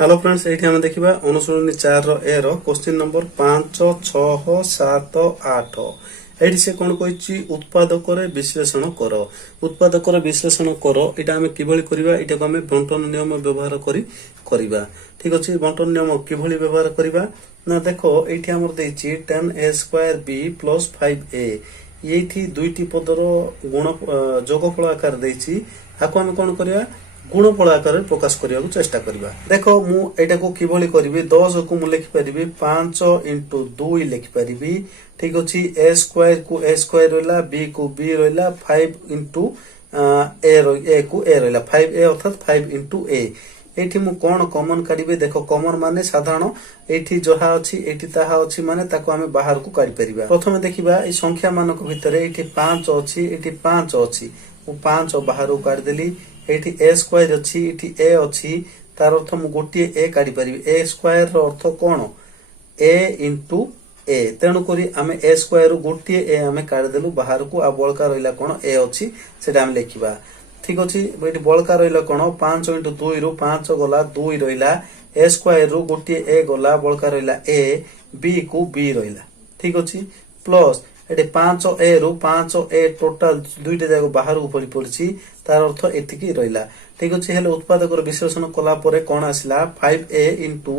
Hello friends ये आम देखा अनुसरणी 4 ए क्वेश्चन नंबर 5 6 7 8 ये से कौन कही उत्पादक विश्लेषण कर उत्पादक विश्लेषण कर यहाँ आम किभली करवा यहाँ आम बंटन नियम व्यवहार करिबा ठीक अच्छे बंटन नियम किभली व्यवहार करवा ना देखो ये आमर देछि 10a² b प्लस 5a ये दुईटी पदर गुण जोगफल आकार देछि आको आम कौन करवा गुणफल आकार प्रकाश करने को चेष्टा करवा देखो मुझा को किभली करी 10 को मुझे लिखिपारि 5 इंटू 2 लिखिपारि ठीक अच्छे a² को a² रहा b को b रहा 5 इंटू a को a रहा 5a अर्थात 5 इंटू a ये कौन कमन काढ़ी देख कमन माने साधारण ये जहा अच्छी अच्छी माने ताको आमे बाहर को काढ़ी परिबा प्रथम देखिबा ई संख्या मानक भितर ये 5 अच्छी ये 5 अच्छी 5 बाहर को काढ़ी देली एठी a² अच्छी एठी a अच्छी तार अर्थ मु गोटे a काढ़ी परिबी a² रो अर्थ कोन a इंटू a तेणु करी आमे a² रो गोटे a आमे काढ़ी देलु बाहर को आ बळका रहिला कोन a अच्छी सेटा आमे लिखिबा ठीक अछि एठी बळका रहिला कोन 5 इंटू 2 रो 5 गला 2 रहिला a² रो गोटे a गला बळका रहिला a b को b रहिला ठीक अछि प्लस एटे 5a रु 5a टोटाल दुईटा जाक बाहर को पड़ी तार अर्थ एतिकी रहिला ठीक अछि हेले उत्पादक विश्लेषण कला परे कोन आसिला 5a इंटू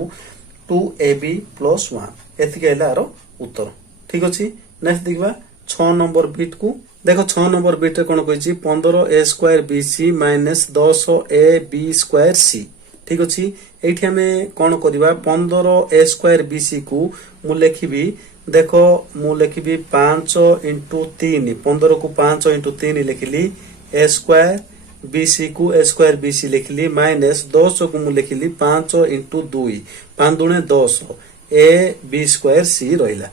2ab प्लस 1 एतिकी हैला आरो उत्तर ठीक अछि नेक्स्ट देखबा 6 नंबर बिट को देखो 6 नंबर बिट रे कोन कहिछि 15a² bc minus 10ab² c ठीक अछि एठी हमें कोन करबा 15a² bc को मु लिखिबी देखो मु लिखिबी 5 इंटू 3 15 को 5 इंटू 3 लिखिली a² bc को a² bc लिखिली माइनस 10 को मु लिखिली 5 इंटू 2 5 दुणे 10 a b² c रहिला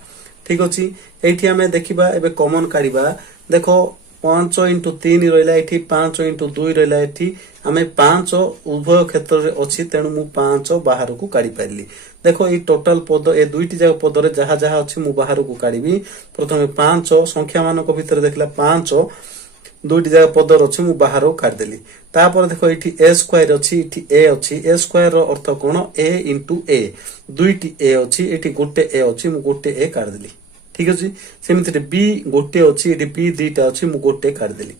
ठीक अछि एठी हमें देखिबा एबे कॉमन काढिबा देखो 5 इंटू 3 रहिला एठी 5 इंटू 2 रहिला एठी हमें 5 उभय क्षेत्र रे अछि तेणु मु 5 बाहर को काढी पाइली देखो ये टोटल पद ए दुईटी जाक पद रे जहा जहा अछि मु बाहर को काढीबी प्रथमे 5 संख्या मानक भितर देखला 5 दुईटी जाक पद अछि मु बाहर को काढ देली तापर देखो एठी a² अछि एठी a अछि a² रो अर्थ कोन a इंटू a दुईटी a अछि एठी गोटे a अछि मु गोटे a काढ देली ठीक अछि सेमिति b गोटे अछि एठी b दुईटा अछि मु गोटे काढ देली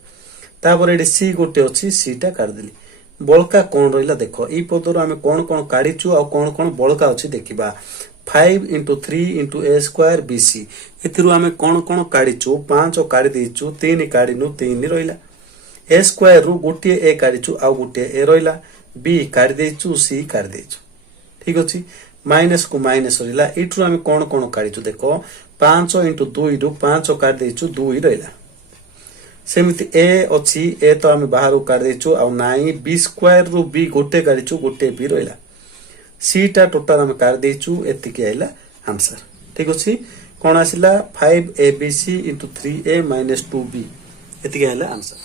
तापर एठी c गोटे अछि c टा काढ देली बळका कोन रहिला देखो ई पदर आमे कोन कोन काढिचु आ कोन कोन बळका अछि देखिबा 5 इंटू 3 इंटू a² bc एथिरु आमे कोन कोन काढिचु 5 काढि देइचु 3 काढिनु 3 रहिला a² रु गोटे a काढिचु आ गोटे a रहिला b काढि देइचु c काढि देइचु ठीक अछि माइनस को माइनस रहिला एठु आमे कोन कोन काढिचु देखो 5 इंटू 2 रु 5 काढि देइचु 2 रहिला सेमिति a अछि a तो आमे बाहर को काढि देइचु आ नाही b² रु b गोटे काढिचु गोटे b रहिला c टा टोटल आमे काढि देइचु एतिकी आइला आंसर ठीक अछि कोन आसिला 5abc into 3a minus 2b एतिकी आइला आंसर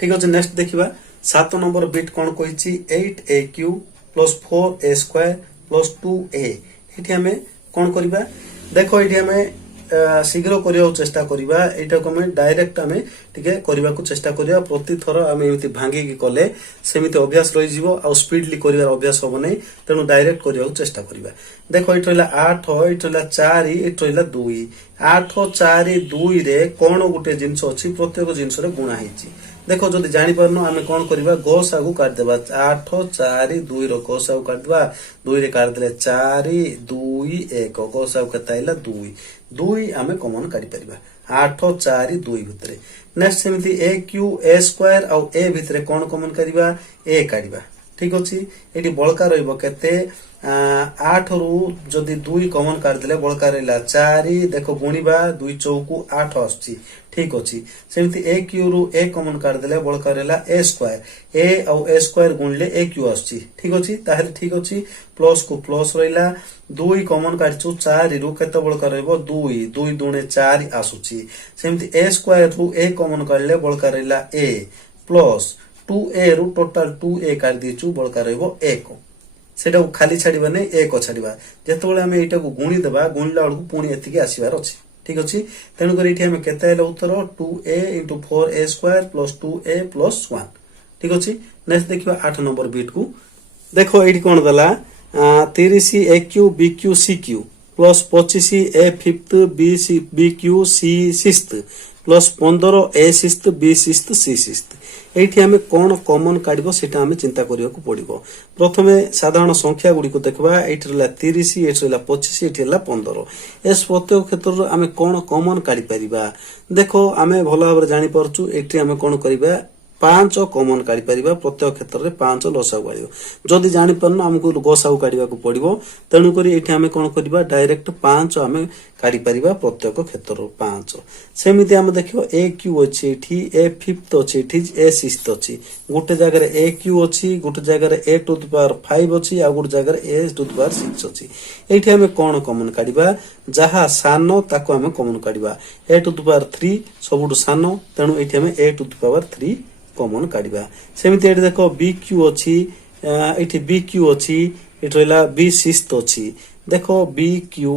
ठीक अछि नेक्स्ट देखिबा 7 नंबर बिट कोन कहिछि 8aq plus 4a² plus 2a एठी हमें कोन करबा देखो एठी हमें शीघ्र करिया चेष्टा करिबा एटा को हमें डायरेक्ट हमें ठीक है करिबा को चेष्टा करिया प्रति थर हमें एमिति भांगी की कले सेमिति अभ्यास रहि जिवो आ स्पीडली करिवार अभ्यास होबो नै तेनु डायरेक्ट करिया को चेष्टा करिबा देखो एठ रहला 8 एठ रहला 4 एठ रहला 2 8 4 2 रे कोन गुटे जिंस अछि प्रत्येक जिंस रे गुणा हिची देखो जदि जानि परनो हमें कोन करिबा गोसा को काट देबा 8 4 2 रो गोसा को काट देबा 2 रे काट देले 4 2 1 गोसा को कताइला 2 2 हमें कॉमन काढी परिबा 8 4 2 भितरे नेक्स्ट सेमिति aq a² आ a भितरे कोन कॉमन काढिबा a काढिबा ठीक अछि एठी बळका रहइबो केते 8 रु जदि 2 कॉमन काढ देले बळका रहला 4 देखो गुणिबा 2 चौकु 8 आछि ठीक अछि सेमिति aq रु a कॉमन काढ देले बळका रहला a² a आ a² गुणले aq आछि ठीक अछि ताहेले ठीक अछि प्लस को प्लस रहिला 2 कॉमन काढछु 4 रु केते बळका रहइबो 2 2 दुणे 4 आसुछि सेमिति a² रु a कॉमन काढले बळका रहला a प्लस 2a रु टोटल 2a काढ दिछु बळका रहइबो 1 सेटा खाली छाडिबा नै 1 छाडिबा जेतबेले हमें एटा को गुणी देबा गुणला बळकु पुणी एतिकी आसीबार अछि ठीक अछि तेनु करी एठी हमें केते आइला उत्तर 2a into 4a² plus 2a plus 1 ठीक अछि नेक्स्ट देखिबा 8 नंबर बिट को देखो एठी कोन दला 30 a cube b cube c cube plus 25 a fifth b cube c sixth plus 15 a sixth b sixth c sixth एठी हमें कौन कॉमन काढिबो सेटा हमें चिंता करिया को पड़िबो। प्रथमे साधारण संख्या गुडी को देखबा। एठी रहला 30 एठी रहला 25 एठी रहला 15 एस प्रत्येक क्षेत्र हमें कौन कॉमन काढि परिबा। देखो हमें भलो भाबरे जानि परछु एठी हमें कोन करिबा 5 कॉमन काढि परिबा। प्रत्येक क्षेत्र रे 5 लसाउ बाळियो जदि जानि परन हमकु गसाउ काढिबा को पड़िबो। तेनु करी एठी हमें कोन करिबा डायरेक्ट 5 हमें काढि परिबा प्रत्येक क्षेत्र रो 5। सेमिति हम देखियो ए क्यू अछि एठी ए फिफ्थ अछि एठी ए सिक्स्थ अछि गोटे जगह रे ए क्यू अछि गोटे जगह रे ए टू द पावर 5 अछि आ गोटे जगह रे ए टू द पावर 6 अछि। एठी हमें कोन कॉमन काढिबा जहा सानो ताको हमें कॉमन काढिबा। ए टू द पावर 3 सबुटु सानो तेनु एठी हमें a to the power 3 common काढिबा। सेमिति एठी देखो बी क्यू अछि एठी बी क्यू अछि एठी रहला बी सिक्स्थ अछि। देखो बी क्यू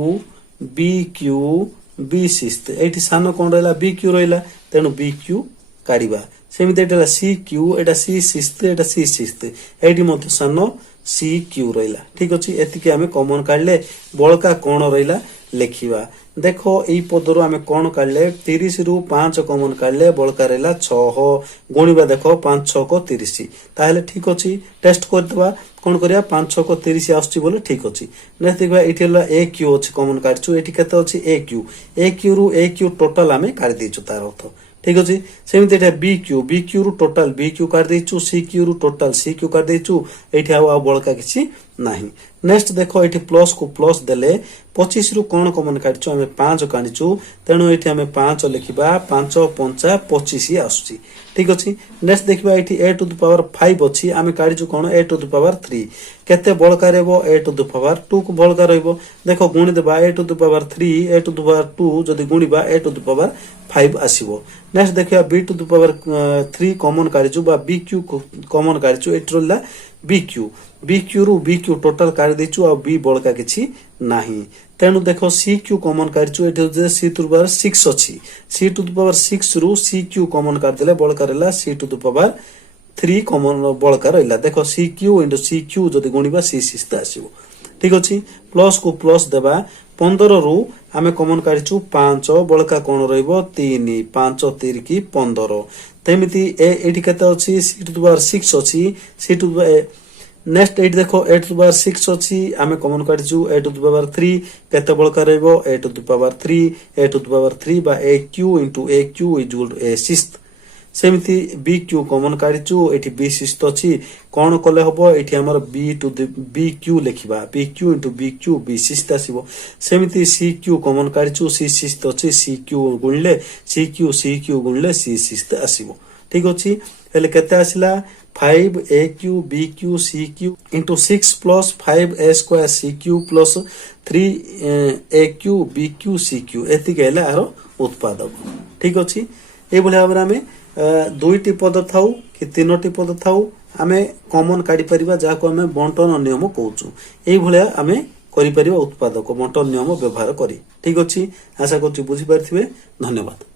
बी सिक्स्थ एठी सानो कोन रहला बी क्यू रहला तेनु बी क्यू काढिबा। सेमिति एठी रहला सी क्यू एटा सी सिक्स्थ एटा सी सिक्स्थ एठी मध्ये सानो सी क्यू रहला। ठीक अछि एतिके हमें कॉमन काढले बळका कोन रहला लेखिबा। देखो एई पदरो हमें कोन काढले 30 रु 5 कॉमन काढले बळका रहला 6 गुणिबा। देखो 5 6 को 30 ताहेले ठीक अछि टेस्ट कर दबा कोन करिया 5 6 को 30 आछी बोले ठीक अछि। नेक्स्ट देखबा एठी रहला ए क्यू अछि कॉमन काढछु एठी केते अछि ए क्यू रु ए क्यू टोटल हमें काढ देछु तार अर्थ ठीक अछि। सेमिति एटा बी क्यू रु टोटल बी क्यू काढ देछु सी क्यू रु टोटल सी क्यू काढ देछु एठी आ बळका किछि नाही। नेक्स्ट देखो एठी प्लस को प्लस देले 25 रु कोन कॉमन काढछु हमें 5 काढिछु तेनु एठी हमें 5 लिखिबा 5 5 25 आछुची ठीक अछि। नेक्स्ट देखबा एठी a टू द पावर 5 अछि हमें काढिछु कोन a टू द पावर 3 केते बळका रहबो a टू द पावर 2 को बळका रहबो। देखो गुणी देबा a to the power 3 a to the power 2 जदि गुणीबा a टू द पावर 5 आसीबो। नेक्स्ट देखिया b to the power 3 common काढिछु बा b क्यू कॉमन काढिछु एठी रहला b क्यू रु b क्यू टोटल काढि देछु आ b बळका किछि नाही। तेनु देखो सी क्यू कॉमन काढिछु एठी जे सी टू द पावर 6 अछि सी टू द पावर 6 रु सी क्यू कॉमन काढ देले बळका रहला C to the power 3 common बळका रहला। देखो सी क्यू इनटू सी क्यू जदि गुणीबा सी सिक्स्थ आसीबो ठीक अछि। प्लस को प्लस देबा 15 रु हमें कॉमन काढिछु 5 बळका कोन रहइबो 3 5 3 की 15 तेमिति ए एठी केते अछि सी टू द पावर 6 अछि c to the next eight देखो a टू द पावर 6 अछि हमें कॉमन काढिछु a टू द पावर 3 केते बळका रहइबो a टू द पावर 3 बा a cube into a cube is equal to a sixth. सेमिति b क्यू कॉमन काढिछु एठी b सिक्स्थ अछि कोन कले हबो एठी हमर b क्यू लिखिबा b cube into b cube b sixth आसीबो। सेमिति c क्यू कॉमन काढिछु c सिक्स्थ अछि c क्यू गुणले c क्यू गुणले c सिक्स्थ आसीबो ठीक अछि। हेले केते आसिला 5 a cube b cube c cube into 6 plus 5 a square c cube plus 3 a cube b cube c cube एति गेले आरो उत्पादक ठीक अछि। ए भले भाबरे हमें दुईटी पद थाउ कि तीनोटी पद थाउ हमें कॉमन काढि परिबा जाको हमें बंटन नियम कहउछु एई भले हमें करि परिबा उत्पादक बंटन नियम व्यवहार करी ठीक अछि। आशा करछि बुझि पारथिबे। धन्यवाद।